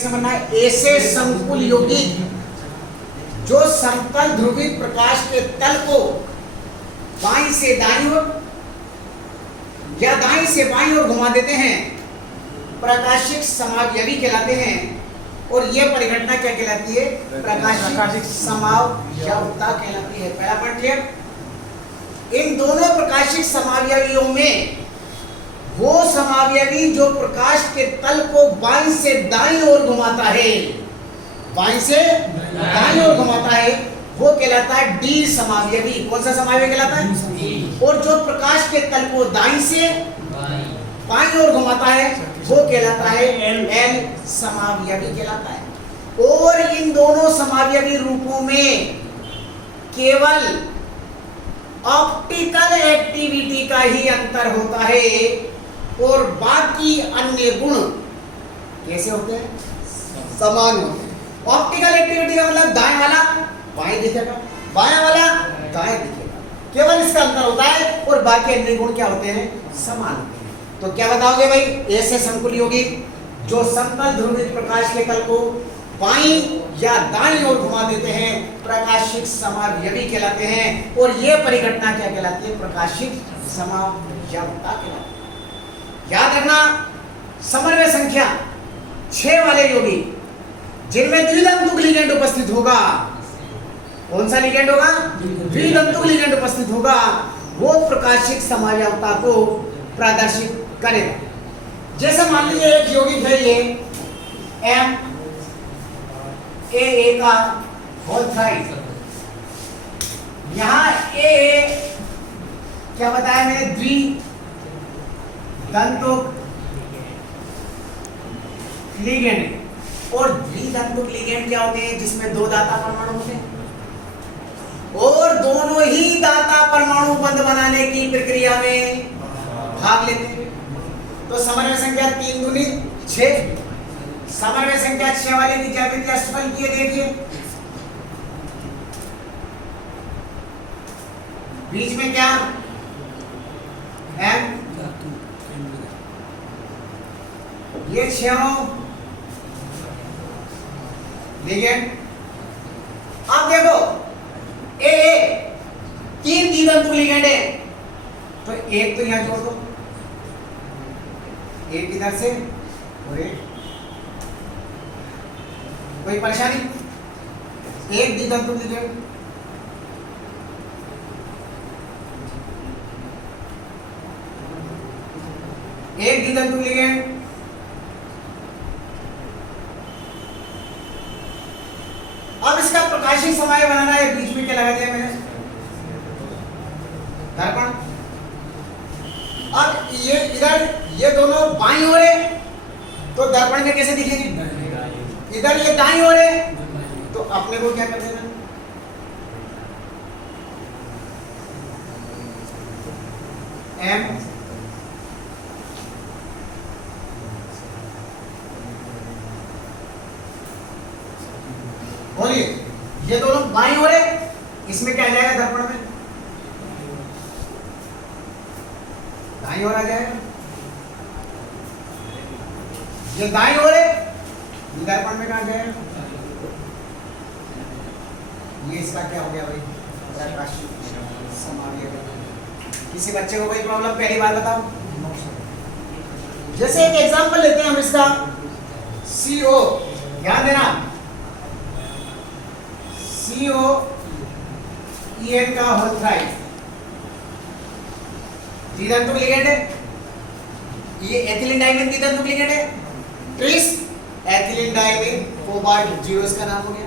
समझना है ऐसे संकुल यौगिक जो समतल ध्रुवित प्रकाश के तल को बाईं से दाईं ओर या दाईं से बाईं ओर घुमा देते हैं, प्रकाशिक समावयवी कहलाते हैं। और यह परिघटना क्या कहलाती है? प्रकाशिक समावयवता कहलाती है। पहला पॉइंट क्लियर। इन दोनों प्रकाशिक समावयवियों में वो समावयवी जो प्रकाश के तल को बाईं से दाईं ओर घुमाता है, बाईं से दाईं ओर घुमाता है, वो कहलाता है डी समावयवी। कौन सा समावयवी कहलाता है? और जो प्रकाश के तल को दाईं से बाईं ओर घुमाता है वो कहलाता है एल समावयवी कहलाता है। और इन दोनों समावयवी रूपों में केवल ऑप्टिकल एक्टिविटी का ही अंतर होता है और बाकी अन्य गुण कैसे होते हैं? समान होते हैं। ऑप्टिकल एक्टिविटी का मतलब दाएं वाला बाएं दिखेगा, बाएं वाला दाएं दिखेगा, केवल इसका अंतर होता है और बाकी अन्य गुण क्या होते हैं? समान होते हैं। तो क्या बताओगे भाई? ऐसे संकुल यौगिक जो समतल ध्रुवित प्रकाश के तल को बाईं या दाईं ओर घुमा देते हैं, प्रकाशिक समावयवी कहलाते हैं। और यह परिघटना क्या कहलाती है? प्रकाशिक समावयवता कहलाती है। याद रखना, समन्वय संख्या 6 वाले यौगिक जिनमें द्वितंतुक लिगेंड उपस्थित होगा, कौन सा लिगेंड होगा? द्वितंतुक लिगेंड उपस्थित होगा, वो प्रकाशिक समावयवता को प्रदर्शित करेगा। जैसे मान लीजिए एक यौगिक है ये MAA का होल थ्राइड, यहां AA क्या बताया मैंने? द्वितंतुक लिगेंड। और द्वितंतुक लिगेंड क्या होते हैं? जिसमें दो दाता परमाणु होते हैं और दोनों ही दाता परमाणु बंध बनाने की प्रक्रिया में भाग लेते हैं। तो समन्वय संख्या 3 दूनी 6, समन्वय संख्या 6 वाले की ज्यामिति अष्टफल की देखिए, बीच में क्या M, ये 6 लिगेंड। अब देखो AA 3 द्वितंतुक लिगेंड है, तो एक तो यहां जोड़ दो, एक इधर से और एक, कोई परेशानी? एक द्वितंतुक लिगेंड, एक द्वितंतुक लिगेंड, अब इसका प्रकाशिक समावयव बनाना है। बीच में क्या लगा दिया मैंने? दर्पण। अब ये इधर ये दोनों बाईं ओर है, तो दर्पण में कैसे दिखेंगे? इधर ये दाईं ओर है, तो अपने को क्या कर देना? M बोलिए, ये दोनों बाईं ओर है, इसमें क्या आ जाएगा? दर्पण में दाईं ओर आ जाएगा। ये दाईं ओर है, दर्पण में कहां जाएगा? ये इसका क्या हो गया भाई? प्रकाशिक समावयव। किसी बच्चे को कोई प्रॉब्लम पहली बार बताओ? जैसे एक एग्जांपल लेते हैं हम इसका, CO, ध्यान देना, COEN का होल थ्राइड द्वितंतुक लिगेंड है, ये एथिलीन डाइमीन द्वितंतुक लिगेंड है, ट्रिस एथिलीन डाइमीन कोबाल्ट 0 इसका नाम हो गया।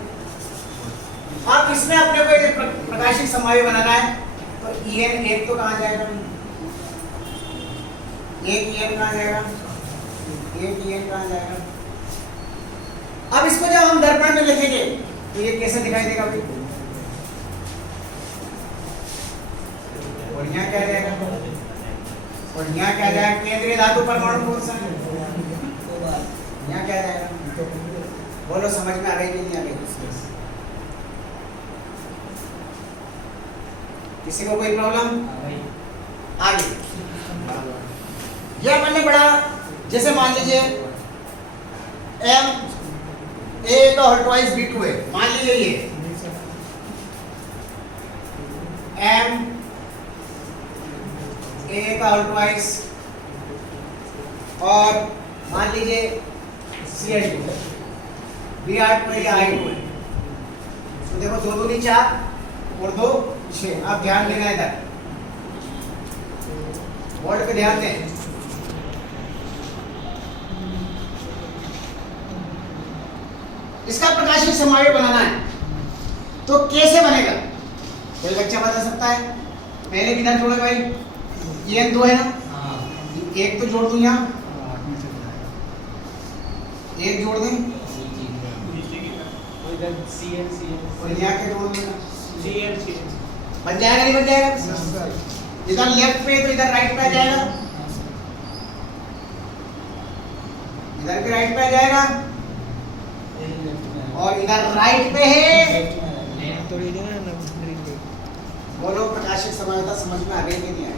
अब इसमें अपने को एक प्रकाशिक समावयव बनाना है, तो EN एक तो कहां जाएगा? एक EN कहां जाएगा? एक EN कहां जाएगा? अब इसको जब हम दर्पण में लिखेंगे तो ये कैसे दिखाई देगा भाई? और यहाँ क्या जाएगा? और यहाँ क्या जाएगा? केंद्रीय धातु परमाणु कौन सा है? यहाँ क्या जाएगा? बोलो, समझ में आ गई कि नहीं आ गई? किसी को कोई प्रॉब्लम? आगे यह मैंने बड़ा, जैसे मान लीजिए M ए का होल ट्वाइस बी टू है, मान लीजिए ये एम ए का होल ट्वाइस और मान लीजिए C H two B R two या आई टू है। तो देखो दो दूनी 4 और 2 6। आप ध्यान देना इधर, बोर्ड पे ध्यान दें। इसका प्रकाशिक समावयव बनाना है तो कैसे बनेगा, कोई बच्चा बता सकता है? पहले किधर जोड़ेगा भाई? ये 2 है ना, एक तो जोड़ दूं यहाँ, एक जोड़ दें और यहाँ के जोड़ देना, बन जाएगा नहीं बन जाएगा? इधर लेफ्ट पे तो इधर राइट पे आ जाएगा, इधर भी राइट पे आ जाएगा और इधर राइट पे है। बोलो प्रकाशिक समानता समझ में आ गई कि नहीं आई?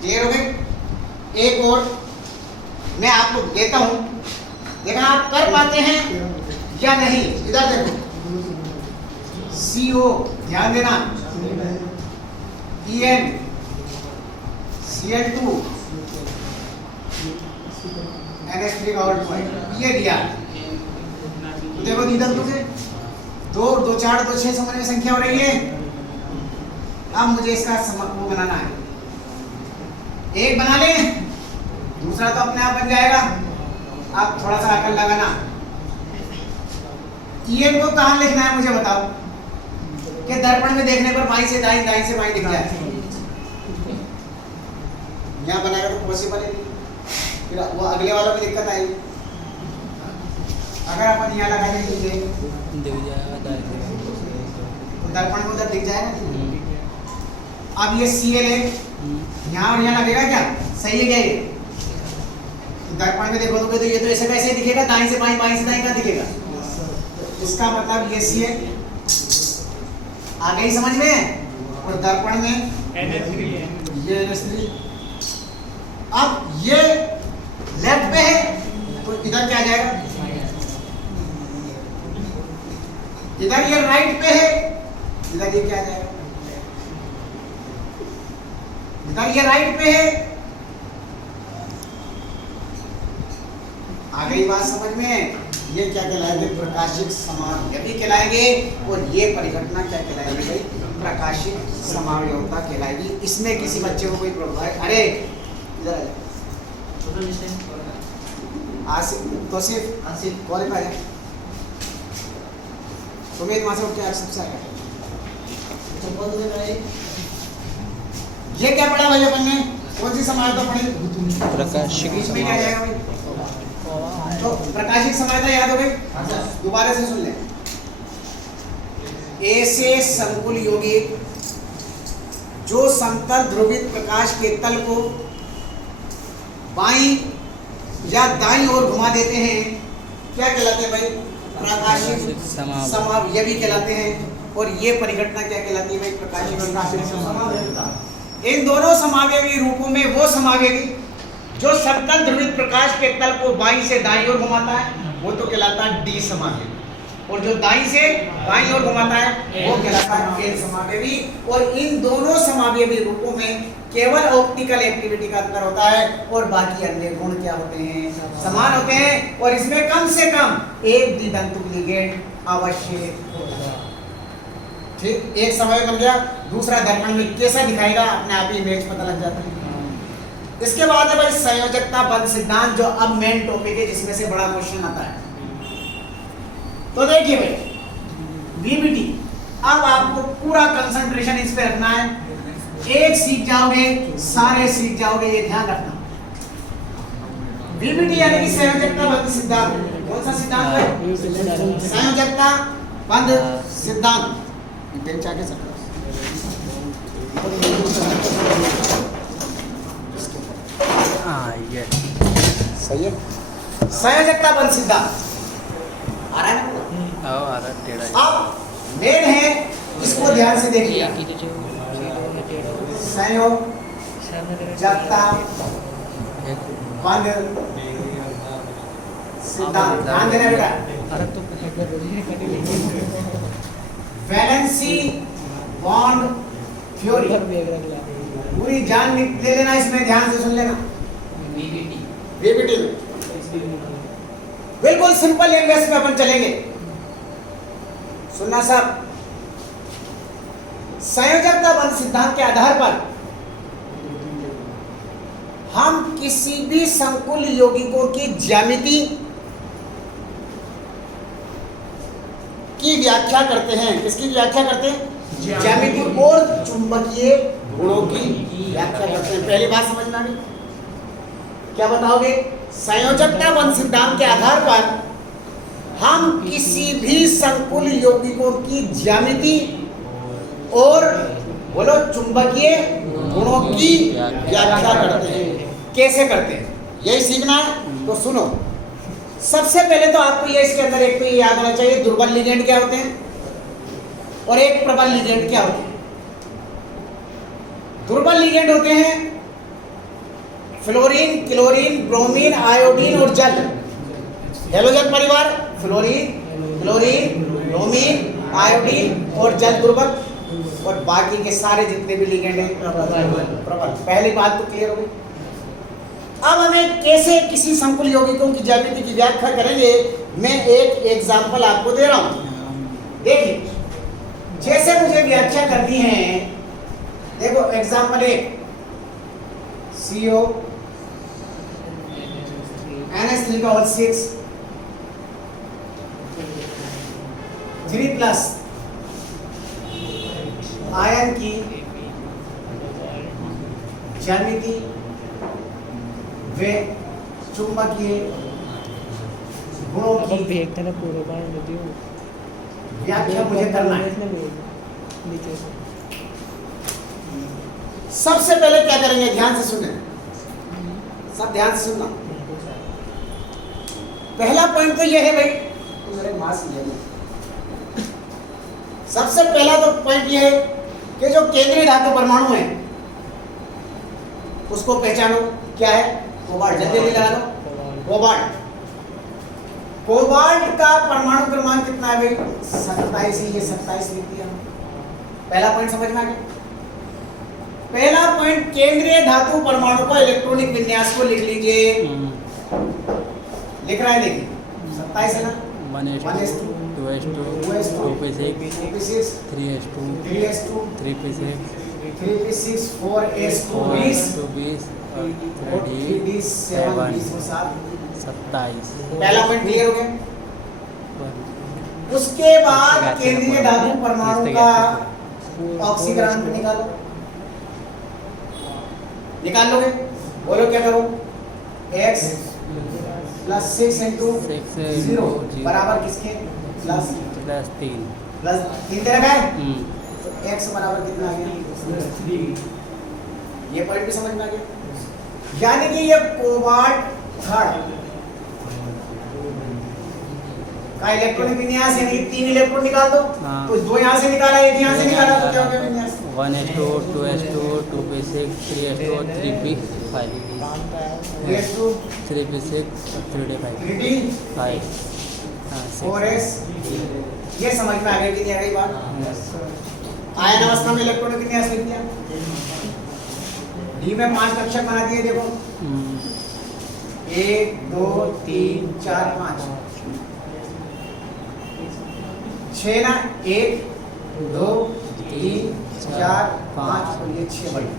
क्लियर हो गई? एक और मैं आपको देता हूं, देखना आप कर पाते हैं या नहीं। इधर देखो CO ध्यान देना, EN Cl2 NH3 का आउट ये दिया। तो देखो इधर तुझे 2 2 4 2 6 समझ में संख्या हो रही है। अब मुझे इसका वो बनाना है, एक बना ले, दूसरा तो अपने आप बन जाएगा। आप थोड़ा सा अकल लगाना, EN को कहाँ लिखना है मुझे बताओ कि दर्पण में देखने पर बाईं से दाईं, दाईं से बाईं दिख जाए। यहाँ बनाएगा तो पॉसिबल है नहीं, फिर वो अगले वाला में दिक्कत आएगी। अगर अपन यहाँ लगा देंगे तो दर्पण में उधर दिख जाएगा। अब ये Cl है, यहाँ और यहाँ लगेगा क्या? सही है क्या ये? तो दर्पण में देखोगे तो ये तो ऐसे कैसे दिखेगा, दाईं से बाईं, बाईं से दाईं का दिखेगा। इसका मतलब ये Cl आ गई समझ में, और दर्पण में ये NH3। अब ये लेफ्ट पे है तो इधर क्या आ जाएगा? इधर ये राइट पे है, इधर ये क्या आ जाएगा? इधर ये राइट पे है। आ गई बात समझ में? ये क्या कहलाएंगे? प्रकाशिक समावयवी कहलाएंगे। और ये परिघटना क्या कहलाएगी भाई? प्रकाशिक समावयवता कहलाएगी। इसमें किसी बच्चे को कोई प्रॉब्लम है? अरे इधर आसिफ क्वालिफाई है, तुम्हें वहां से उठ के सबसे आगे ये क्या पढ़ा भाई अपन ने? कौन सी समावयवता पढ़ी? प्रकाशिक इसमें क्या जाएगा भाई? तो प्रकाशिक समावयवता याद हो गई? दोबारा से सुन ले। ऐसे संकुल यौगिक जो समतल ध्रुवित प्रकाश के तल को बाईं या दाईं ओर घुमा देते हैं, क्या कहलाते हैं भाई? प्रकाशिक समावयवी कहलाते हैं। और ये परिघटना क्या कहलाती है भाई? प्रकाशिक समावयवता। इन दोनों समावयवी रूपों में वो समावयवी जो समतल ध्रुवित प्रकाश के तल को बाईं से दाईं ओर घुमाता है वो तो कहलाता है डी समावयवी, और जो दाईं से बाईं ओर घुमाता है वो कहलाता है एल समावयवी। और इन दोनों समावयवी रूपों में केवल ऑप्टिकल एक्टिविटी का अंतर होता है और बाकी अन्य गुण क्या होते हैं? समान होते हैं। और इसमें कम से कम एक द्वितंतुक लिगेंड अवश्य होगा। ठीक, एक समावयव बन गया, दूसरा दर्पण में कैसा दिखाएगा अपने आप ही इमेज पता लग जाता है। इसके बाद है भाई संयोजकता बंध सिद्धांत, जो अब मेन टॉपिक है जिसमें से बड़ा क्वेश्चन आता है। तो देखिए भाई VBT, अब आपको पूरा कंसंट्रेशन इस पे रखना है। एक सीख जाओगे सारे सीख जाओगे, ये ध्यान रखना। VBT यानी कि संयोजकता बंध सिद्धांत। कौन सा सिद्धांत है? संयोजकता बंध सिद्धांत। बेंच आगे सर ये सही है। संयोजकता बंध सिद्धांत आ रहा है ना? आ रहा टेढ़ा। अब मेन है, इसको ध्यान से देखिए। संयोजकता बंध सिद्धांत ध्यान देना बेटा। अरे तो वैलेंसी बॉन्ड थ्योरी पूरी जान ले लेना, इसमें ध्यान से सुन लेना। वीबीटी में बिल्कुल सिंपल लैंग्वेज में अपन चलेंगे, सुनना साहब। संयोजकता बंध सिद्धांत के आधार पर हम किसी भी संकुल यौगिकों की ज्यामिति की व्याख्या करते हैं। किसकी व्याख्या करते हैं? ज्यामिति और चुंबकीय गुणों की व्याख्या करते हैं। पहली बात समझना नहीं, क्या बताओगे? संयोजकता बंध सिद्धांत के आधार पर हम किसी भी संकुल यौगिकों की ज्यामिति और बोलो चुंबकीय गुणों की व्याख्या करते हैं। कैसे करते हैं यही सीखना है, तो सुनो। सबसे पहले तो आपको ये इसके अंदर एक तो ये याद होना चाहिए, दुर्बल लिगेंड क्या होते हैं और एक प्रबल लिगेंड क्या होते हैं। दुर्बल लिगेंड होते हैं फ्लोरीन, क्लोरीन, ब्रोमीन, आयोडीन और जल। हेलोजन परिवार फ्लोरीन, क्लोरीन, ब्रोमीन, आयोडीन और जल दुर्बल, और बाकी के सारे जितने भी लिगेंड हैं प्रबल। पहली बात तो क्लियर हो गई। अब हमें कैसे किसी संकुल यौगिकों की ज्यामिति की व्याख्या करेंगे, मैं एक एग्जांपल आपको दे रहा हूं। देखिए, जैसे मुझे व्याख्या करनी है, देखो एग्जांपल 1 CO NH3 3+ आयन की ज्यामिति वे चुंबकीय गुणों की व्याख्या मुझे करना है। सबसे पहले क्या करेंगे, ध्यान से सुनना, सब ध्यान से सुनना। पहला पॉइंट तो यह है भाई, मेरे मास ये सबसे पहला तो पॉइंट यह है कि जो केंद्रीय धातु परमाणु है उसको पहचानो। क्या है? कोबाल्ट। जल्दी लगा लो, कोबाल्ट। कोबाल्ट का परमाणु क्रमांक कितना है भाई? 27 ही, ये 27 लिख दिया। पहला पॉइंट समझ में आ गया। पहला पॉइंट, केंद्रीय धातु परमाणु का इलेक्ट्रॉनिक विन्यास को लिख लीजिए। लिख रहा है, देखिए 27 है ना, 1s2 2s2 2p6 3s2 3p6 3p6 4s2 20 3d 7 27। पहला पॉइंट क्लियर हो गया। उसके बाद केंद्रीय धातु परमाणु का ऑक्सीकरण निकालो। निकाल लोगे? बोलो क्या करो? x + 6 × 0 बराबर किसके? +3 दे रखा है। तो x बराबर कितना आ गया? 3। ये पॉइंट भी समझ में आ गया। यानी कि ये कोबाल्ट थर्ड का इलेक्ट्रॉनिक विन्यास, यानी 3 इलेक्ट्रॉन निकाल दो। तो 2 यहाँ से निकाला, 1 यहाँ से निकाला, तो क्या हो गया विन्यास? 1s2 2s2 2p6 3s2 3p5 3s2 3p6 3d5 3d 4s। ये समझ में आ गई कि नहीं आ गई बात? आयन अवस्था में इलेक्ट्रॉनिक विन्यास लिख दिया। डी में 5 कक्षक बना दिए। देखो 1 2 3 4 5 6 ना, 1 2 3 4 5 और ये 6 बड़ी,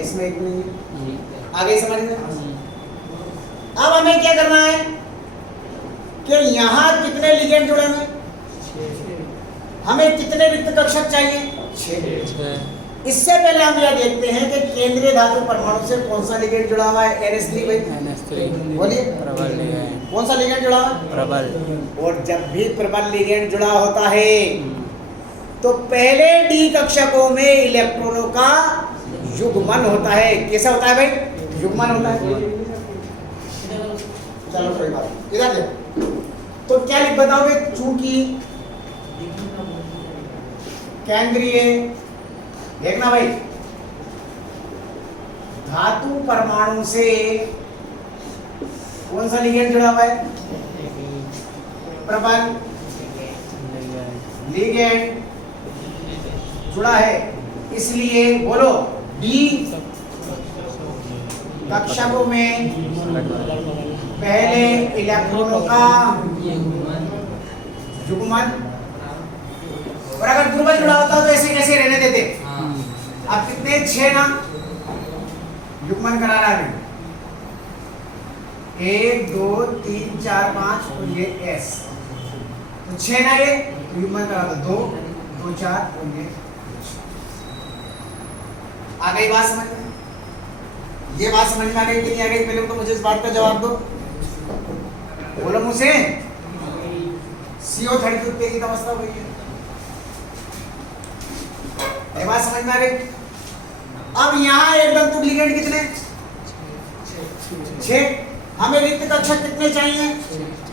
इसमें एक नहीं है। आगे समझ में? अब हमें क्या करना है कि यहाँ कितने लिगेंड जुड़े हैं, हमें कितने रिक्त कक्षक चाहिए? 6। इससे पहले हम यह देखते हैं कि केंद्रीय धातु परमाणु से कौन सा लिगेंड जुड़ा हुआ है? NH3 भाई, NH3 बोलिए। प्रबल लिगेंड। कौन सा लिगेंड जुड़ा हुआ? प्रबल। और जब भी प्रबल लिगेंड जुड़ा होता है तो पहले डी कक्षकों में इलेक्ट्रॉनों का युग्मन होता है। कैसा होता है भाई? युग्मन होता है। चलो कोई बात नहीं, इधर देखो। तो क्या लिख बताओगे? चूंकि केंद्रीय, देखना भाई, धातु परमाणु से कौन सा लिगेंड जुड़ा हुआ है? प्रबल लिगेंड जुड़ा है, इसलिए बोलो डी कक्षकों में पहले इलेक्ट्रॉनों का युग्मन, और अगर दुर्बल जुड़ा होता तो ऐसे कैसे रहने देते? अब कितने 6 ना युग्मन करा रहा है, 1 2 3 4 5 और ये S, तो 6 ना ये युग्मन करा दो, 2 2 4 और ये। आ गई बात समझ में? ये बात समझ में आ गई कि नहीं आ गई? पहले तो मुझे इस बात का जवाब दो, बोलो मुझसे। CO32 की अवस्था हो गई है, ये बात समझ में आ गई? अब यहाँ एकदम तुम लिगेंड कितने? 6। हमें रिक्त कक्षक कितने चाहिए?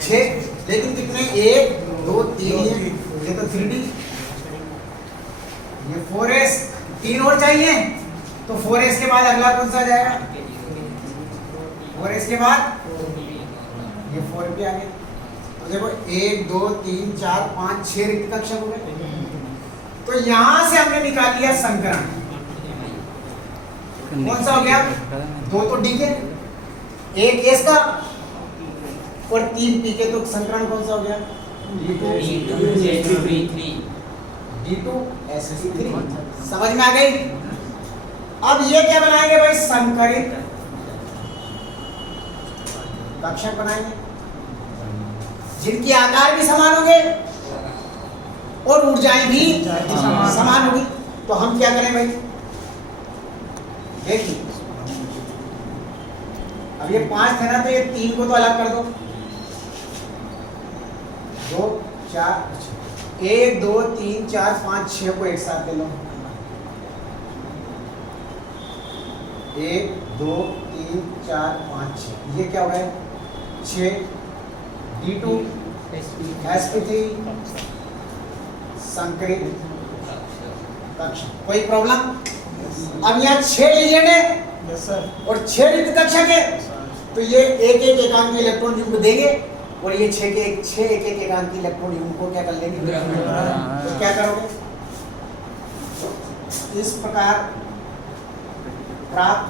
6, लेकिन कितने? 1 2 3 है, ये तो 3D, ये 4S, 3 और चाहिए, तो 4S के बाद अगला कौन सा जाएगा? 4S के बाद ये 4 पे आ गया, तो देखो 1 2 3 4 5 6 रिक्त कक्षक हो गए। तो यहां से हमने निकाल लिया संकरण, कौन सा हो गया? 2 तो डी के, 1 एस का और 3 पी के, तो संकरण कौन सा हो गया? D2sp3। समझ में आ गई? अब ये क्या बनाएंगे भाई? संकरित कक्षक बनाएंगे, जिनकी आकार भी समान होंगे और ऊर्जाएं भी समान होगी। तो हम क्या करें भाई? देखिए, अब ये 5 थे ना, तो ये 3 को तो अलग कर दो, 2 4 1 2 3 4 5 6 को एक साथ ले लो, 1 2 3 4 5 6, ये क्या हो गया? 6 D2sp3 संकरित कक्षक। कोई प्रॉब्लम? अब यहाँ 6 लिगेंड है और 6 रिक्त कक्षक है, तो ये एक एक एकांकी इलेक्ट्रॉन युग्म देंगे और ये 6 के 6 एक एक एकांकी इलेक्ट्रॉन युग्म को क्या कर लेंगे? तो क्या करोगे? इस प्रकार प्राप्त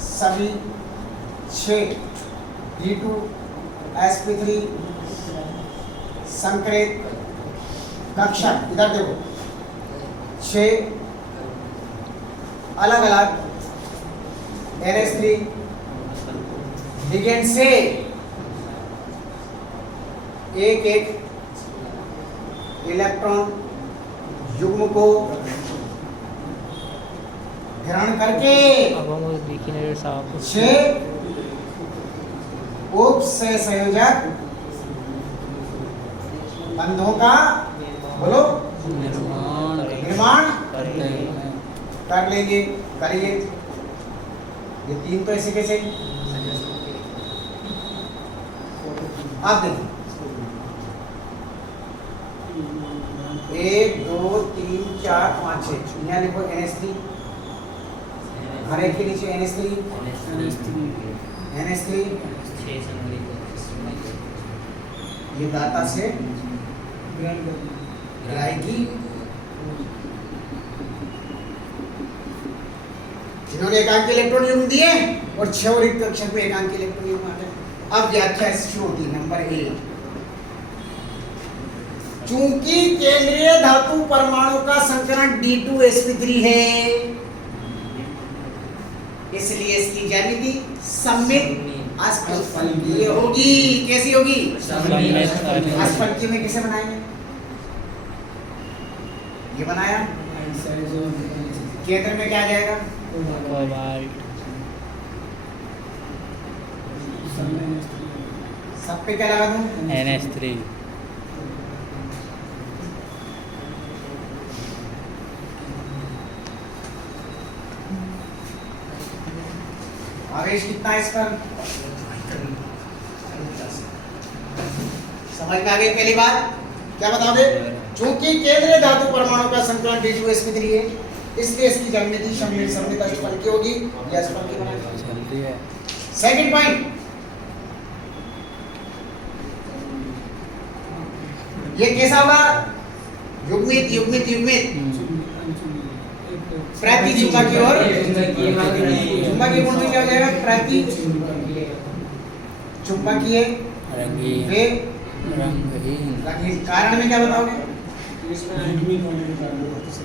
सभी 6 D2sp3 संकरित कक्षक, इधर देखो 6 अलग अलग NH3 लिगेंड से एक एक इलेक्ट्रॉन युग्म को ग्रहण करके 6 उप सहसंयोजक बंधों का बोलो निर्माण कर लेंगे। करिए, ये 3 तो ऐसे कैसे? आप देखो 1 2 3 4 5 6, यहाँ लिखो NH3, हर एक के नीचे NH3 ये दाता से ग्राहिकी, जिन्होंने एकांकी इलेक्ट्रॉन युग्म दिए और 6 रिक्त कक्षक में एकांकी इलेक्ट्रॉन युग्म आ गए। अब व्याख्या इसकी होती है नंबर 1, चूंकि केंद्रीय धातु परमाणु का संकरण D2sp3 है, इसलिए इसकी ज्यामिति सममित अष्टफलकीय होगी। कैसी होगी? अष्टफलकीय में कैसे बनाएंगे? ये बनाया, केंद्र में क्या आ जाएगा? सब पे क्या लगा दूं? NH3 आवेश कितना है इस पर? समझ में आ गई? पहली बात क्या बताओगे? चूंकि केंद्रीय धातु परमाणु का संकलन D2sp3 है, इसलिए इसकी ज्यामिति सममित अष्टफलकीय होगी। ये अष्टफलकीय बनाएंगे। सेकंड पॉइंट, ये कैसा होगा? युग्मित युग्मित युग्मित। प्रति चुंबकीय और चुंबकीय गुण में क्या हो जाएगा? प्रति चुंबकीय रंगीन वे रंगहीन रंगीन। कारण में क्या बताओगे?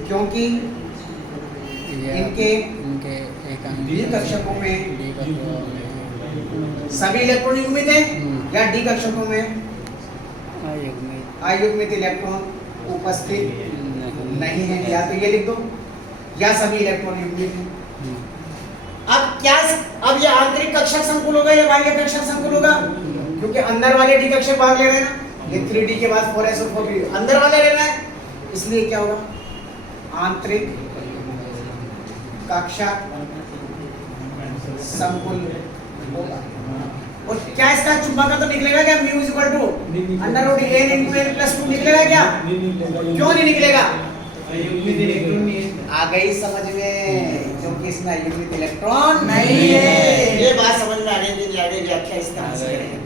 क्योंकि इनके डी कक्षकों में सभी इलेक्ट्रॉन युग्मित है या डी कक्षकों में अयुग्मित इलेक्ट्रॉन उपस्थित नहीं है। या तो ये लिख दो या सभी इलेक्ट्रॉन युग्मित है। अब क्या, अब ये आंतरिक कक्षक संकुल होगा या बाह्य कक्षक संकुल होगा? क्योंकि अंदर वाले डी कक्षक भाग ले रहे हैं ना, ये 3D के बाद 4s और 4p अंदर वाले ले रहे हैं, इसलिए क्या होगा? आंतरिक कक्षक संकुल होगा। और क्या इसका चुंबक तो निकलेगा क्या? Mu equal to under root n into n plus 2 निकलेगा क्या? क्यों नहीं निकलेगा? आ गई समझ में? क्योंकि इसमें अयुग्मित इलेक्ट्रॉन नहीं है। ये बात समझ में आ गई कि व्याख्या इस तरह से करेंगे।